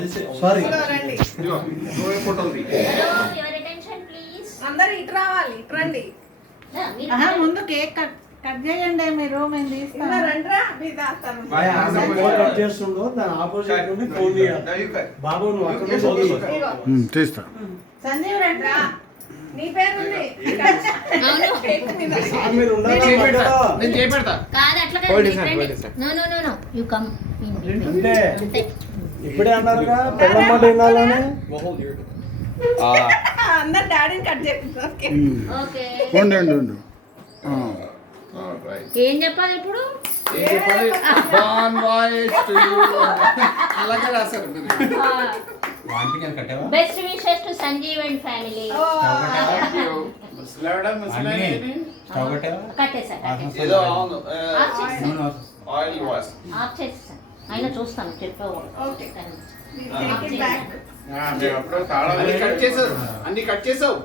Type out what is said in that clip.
Sorry అందరు ఇటు రావాలి, ఇటు రండి. ముందు కేక్ కట్ చేయండి మీరు, మేము తీస్తాం. రండిరా, మీరు దాస్తాను. కట్ చేస్తుండో దాని ఆపోజిట్ నుండి ఫోన్ చేయాలి. బాబు నువ్వు అక్కడ తీస్తా. సంజీవ్ రండిరా. నీ పేరు ఉంది. మీరు ఉండాలి. అంటే ఇప్పుడే అన్నారుగా పిల్లమ్మాట వినాలని. అందరు డాడీని కట్ చేస్తున్నారు. ఉండు ఏం చెప్పాలి ఇప్పుడు? Best wishes to Sanjeev and family. అయినా చూస్తాను చెప్పావు. Take it back. అన్ని కట్ చేసావు.